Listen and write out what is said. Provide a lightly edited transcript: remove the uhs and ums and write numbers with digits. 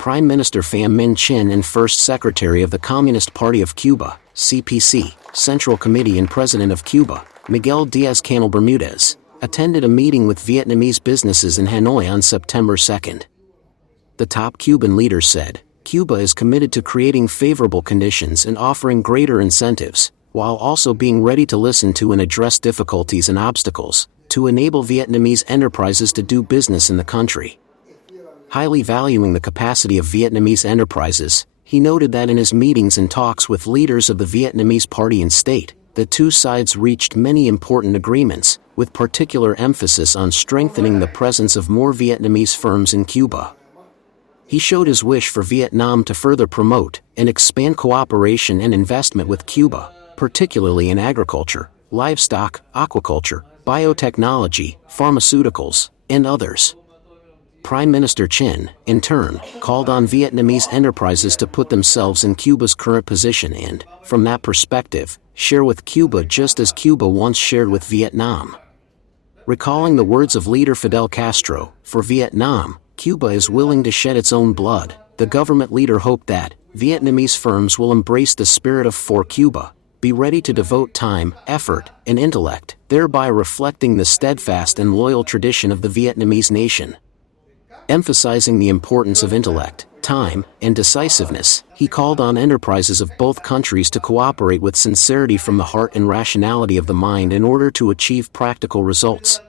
Prime Minister Pham Chinh and First Secretary of the Communist Party of Cuba, CPC, Central Committee and President of Cuba, Miguel Díaz-Canel Bermúdez, attended a meeting with Vietnamese businesses in Hanoi on September 2. The top Cuban leader said, Cuba is committed to creating favorable conditions and offering greater incentives, while also being ready to listen to and address difficulties and obstacles, to enable Vietnamese enterprises to do business in the country. Highly valuing the capacity of Vietnamese enterprises, he noted that in his meetings and talks with leaders of the Vietnamese party and state, the two sides reached many important agreements, with particular emphasis on strengthening the presence of more Vietnamese firms in Cuba. He showed his wish for Vietnam to further promote and expand cooperation and investment with Cuba, particularly in agriculture, livestock, aquaculture, biotechnology, pharmaceuticals, and others. Prime Minister Chinh, in turn, called on Vietnamese enterprises to put themselves in Cuba's current position and, from that perspective, share with Cuba just as Cuba once shared with Vietnam. Recalling the words of leader Fidel Castro, for Vietnam, Cuba is willing to shed its own blood, the government leader hoped that Vietnamese firms will embrace the spirit of For Cuba, be ready to devote time, effort, and intellect, thereby reflecting the steadfast and loyal tradition of the Vietnamese nation. Emphasizing the importance of intellect, time, and decisiveness, he called on enterprises of both countries to cooperate with sincerity from the heart and rationality of the mind in order to achieve practical results.